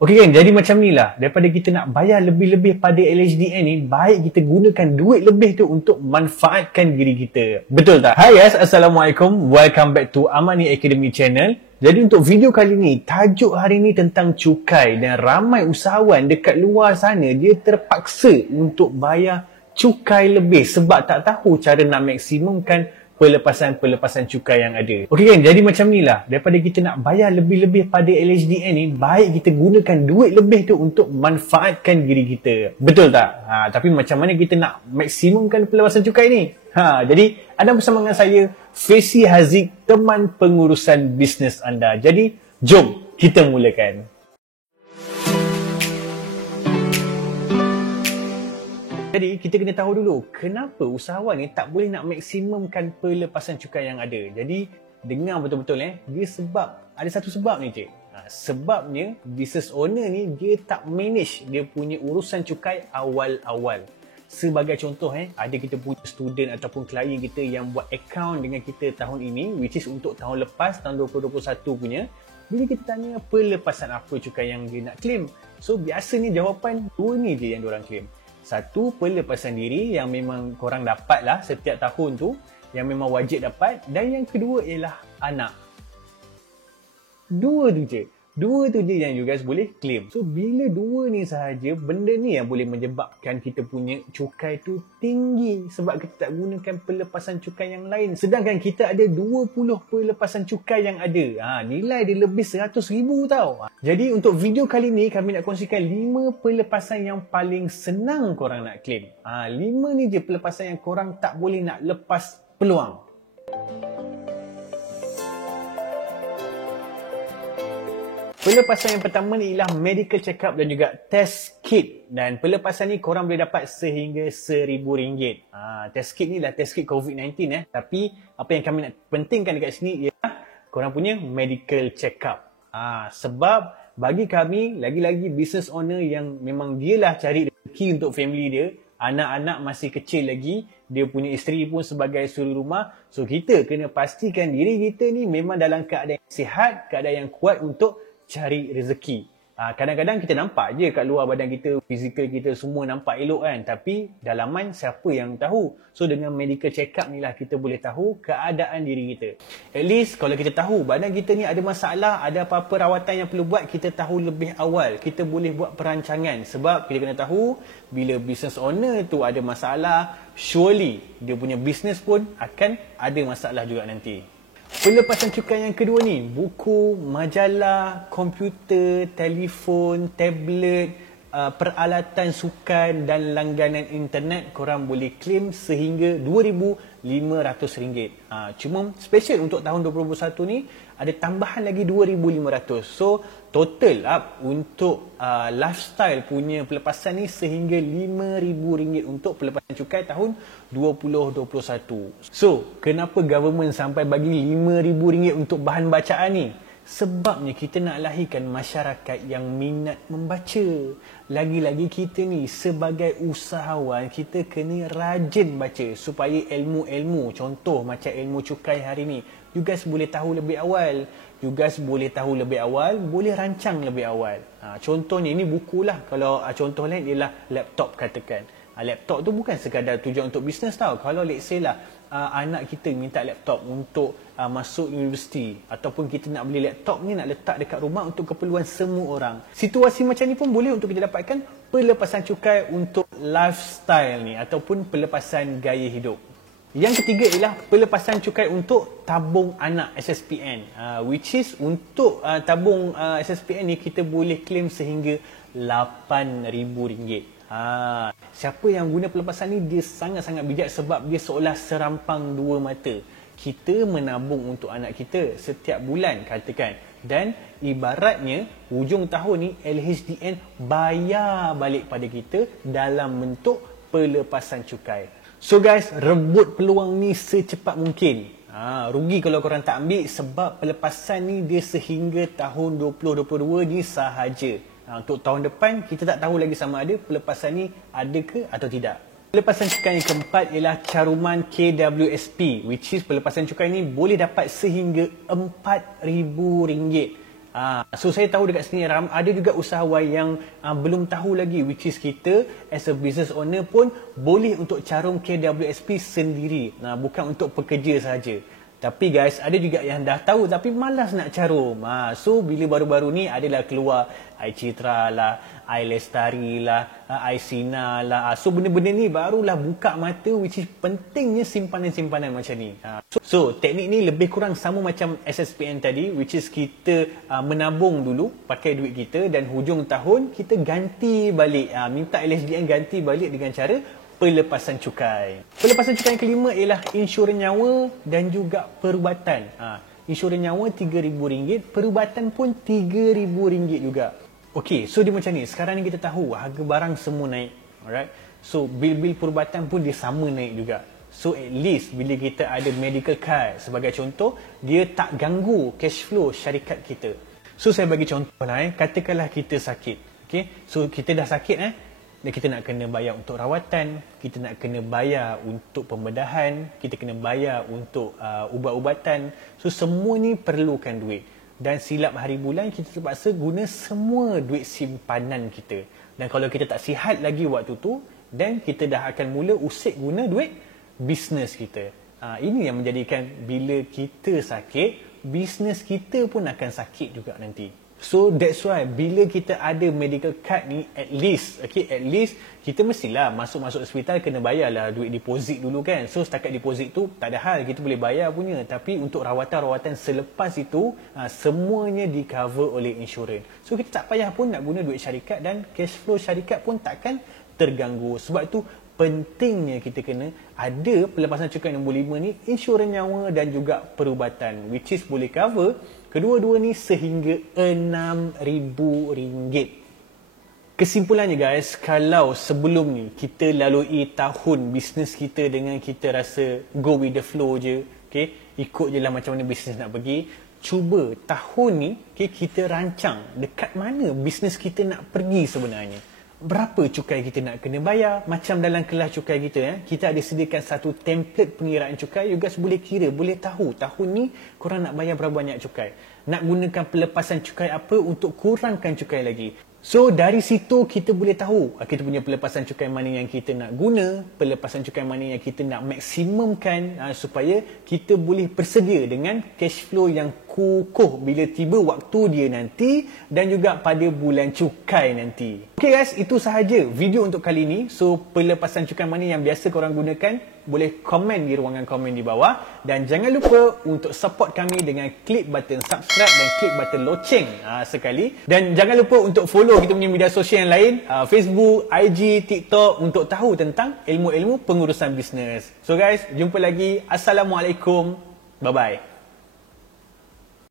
Okey kan, jadi macam ni lah. Daripada kita nak bayar lebih-lebih pada LHDN ni, baik kita gunakan duit lebih tu untuk manfaatkan diri kita. Betul tak? Hai guys, Assalamualaikum. Welcome back to Amani Academy channel. Jadi untuk video kali ni, tajuk hari ni tentang cukai dan ramai usahawan dekat luar sana dia terpaksa untuk bayar cukai lebih sebab tak tahu cara nak maksimumkan pelepasan cukai yang ada. Okey kan, jadi macam ni lah. Daripada kita nak bayar lebih-lebih pada LHDN ni, baik kita gunakan duit lebih tu untuk manfaatkan diri kita. Betul tak? Tapi macam mana kita nak maksimumkan pelepasan cukai ni? Jadi anda bersama dengan saya, Faisy Haziq, teman pengurusan bisnes anda. Jadi, jom kita mulakan. Jadi, kita kena tahu dulu kenapa usahawan ni tak boleh nak maksimumkan pelepasan cukai yang ada. Jadi, dengar betul-betul dia sebab, ada satu sebab ni cik. Sebabnya, business owner ni dia tak manage dia punya urusan cukai awal-awal. Sebagai contoh ada kita punya student ataupun klien kita yang buat account dengan kita tahun ini, which is untuk tahun lepas, tahun 2021 punya. Bila kita tanya pelepasan apa cukai yang dia nak claim, so biasanya jawapan dua ni je yang diorang claim. Satu, pelepasan diri yang memang korang dapat lah setiap tahun tu, yang memang wajib dapat. Dan yang kedua ialah anak. Dua tu je yang you guys boleh claim. So bila dua ni sahaja, benda ni yang boleh menyebabkan kita punya cukai tu tinggi sebab kita tak gunakan pelepasan cukai yang lain. Sedangkan kita ada 20 pelepasan cukai yang ada. Nilai dia lebih 100,000 tau. Jadi untuk video kali ni kami nak kongsikan 5 pelepasan yang paling senang korang nak claim. 5 ni je pelepasan yang korang tak boleh nak lepas peluang. Pelepasan yang pertama ni ialah medical check-up dan juga test kit. Dan pelepasan ni korang boleh dapat sehingga RM1,000. Test kit ni lah test kit COVID-19 Tapi apa yang kami nak pentingkan dekat sini ialah korang punya medical check-up. Sebab bagi kami, lagi-lagi business owner yang memang dialah cari rezeki untuk family dia, anak-anak masih kecil lagi, dia punya isteri pun sebagai suri rumah. So kita kena pastikan diri kita ni memang dalam keadaan yang sihat, keadaan yang kuat untuk cari rezeki. Kadang-kadang kita nampak je kat luar badan kita, fizikal kita semua nampak elok kan. Tapi dalaman siapa yang tahu. So dengan medical check up ni lah kita boleh tahu keadaan diri kita. At least kalau kita tahu badan kita ni ada masalah, ada apa-apa rawatan yang perlu buat, kita tahu lebih awal. Kita boleh buat perancangan. Sebab kita kena tahu bila business owner tu ada masalah, surely dia punya business pun akan ada masalah juga nanti. Pelepasan cukai yang kedua ni, buku, majalah, komputer, telefon, tablet, peralatan sukan dan langganan internet korang boleh claim sehingga RM2,500. Cuma special untuk tahun 2021 ni ada tambahan lagi RM2,500. So total up untuk lifestyle punya pelepasan ni sehingga RM5,000 untuk pelepasan cukai tahun 2021. So kenapa government sampai bagi RM5,000 untuk bahan bacaan ni? Sebabnya kita nak lahirkan masyarakat yang minat membaca. Lagi-lagi kita ni sebagai usahawan, kita kena rajin baca supaya ilmu-ilmu, contoh macam ilmu cukai hari ni, you guys boleh tahu lebih awal. You guys boleh tahu lebih awal, boleh rancang lebih awal. Contohnya ini buku lah. Kalau contoh lain ialah laptop katakan. Laptop tu bukan sekadar tujuan untuk bisnes tau. Kalau let's say lah anak kita minta laptop untuk masuk universiti, ataupun kita nak beli laptop ni nak letak dekat rumah untuk keperluan semua orang. Situasi macam ni pun boleh untuk kita dapatkan pelepasan cukai untuk lifestyle ni ataupun pelepasan gaya hidup. Yang ketiga ialah pelepasan cukai untuk tabung anak SSPN. Which is untuk tabung SSPN ni kita boleh claim sehingga RM8,000. Siapa yang guna pelepasan ni dia sangat-sangat bijak sebab dia seolah serampang dua mata. Kita menabung untuk anak kita setiap bulan katakan, dan ibaratnya hujung tahun ni LHDN bayar balik pada kita dalam bentuk pelepasan cukai. So guys, rebut peluang ni secepat mungkin. Rugi kalau korang tak ambil sebab pelepasan ni dia sehingga tahun 2022 ni sahaja. Untuk tahun depan, kita tak tahu lagi sama ada pelepasan ni ada ke atau tidak. Pelepasan cukai yang keempat ialah caruman KWSP, which is pelepasan cukai ni boleh dapat sehingga RM4,000. So saya tahu dekat sini ada juga usahawan yang belum tahu lagi, which is kita as a business owner pun boleh untuk carum KWSP sendiri, bukan untuk pekerja sahaja. Tapi guys, ada juga yang dah tahu tapi malas nak carum. So bila baru-baru ni adalah keluar iCitra lah, iLestari lah, iSina lah. So benda-benda ni barulah buka mata, which is pentingnya simpanan-simpanan macam ni. So teknik ni lebih kurang sama macam SSPN tadi, which is kita menabung dulu pakai duit kita dan hujung tahun kita ganti balik, minta LSDN ganti balik dengan cara pelepasan cukai. Pelepasan cukai yang kelima ialah insurans nyawa dan juga perubatan. Insurans nyawa RM3,000, perubatan pun RM3,000 juga. Okey, so dia macam ni. Sekarang ni kita tahu harga barang semua naik. Alright. So bil-bil perubatan pun dia sama naik juga. So at least bila kita ada medical card sebagai contoh, dia tak ganggu cash flow syarikat kita. So saya bagi contoh lah, katakanlah kita sakit. Okay? So kita dah sakit dan kita nak kena bayar untuk rawatan, kita nak kena bayar untuk pembedahan, kita kena bayar untuk ubat-ubatan. So semua ni perlukan duit. Dan silap hari bulan kita terpaksa guna semua duit simpanan kita. Dan kalau kita tak sihat lagi waktu tu, dan kita dah akan mula usik guna duit bisnes kita. Ini yang menjadikan bila kita sakit, bisnes kita pun akan sakit juga nanti. So that's why bila kita ada medical card ni, at least kita mestilah masuk hospital kena bayarlah duit deposit dulu kan. So setakat deposit tu tak ada hal, kita boleh bayar punya. Tapi untuk rawatan-rawatan selepas itu, semuanya di cover oleh insurans. So kita tak payah pun nak guna duit syarikat dan cash flow syarikat pun takkan terganggu. Sebab tu pentingnya kita kena ada pelepasan cukai nombor 5 ni, insurans nyawa dan juga perubatan, which is boleh cover kedua-dua ni sehingga RM6,000. Kesimpulannya guys, kalau sebelum ni kita lalui tahun bisnes kita dengan kita rasa go with the flow je, okay, ikut je lah macam mana bisnes nak pergi, cuba tahun ni kita rancang dekat mana bisnes kita nak pergi sebenarnya. Berapa cukai kita nak kena bayar. Macam dalam kelas cukai kita, kita ada sediakan satu template pengiraan cukai. You guys boleh kira, boleh tahu tahun ni korang nak bayar berapa banyak cukai, nak gunakan pelepasan cukai apa untuk kurangkan cukai lagi. So dari situ kita boleh tahu kita punya pelepasan cukai mana yang kita nak guna, pelepasan cukai mana yang kita nak maksimumkan, supaya kita boleh bersedia dengan cash flow yang kukuh bila tiba waktu dia nanti dan juga pada bulan cukai nanti. Okay guys, itu sahaja video untuk kali ini. So pelepasan cukai mana yang biasa korang gunakan, boleh komen di ruangan komen di bawah. Dan jangan lupa untuk support kami dengan klik button subscribe dan klik button loceng sekali. Dan jangan lupa untuk follow kita punya media sosial yang lain, Facebook, IG, TikTok, untuk tahu tentang ilmu-ilmu pengurusan bisnes. So guys, jumpa lagi. Assalamualaikum. Bye-bye.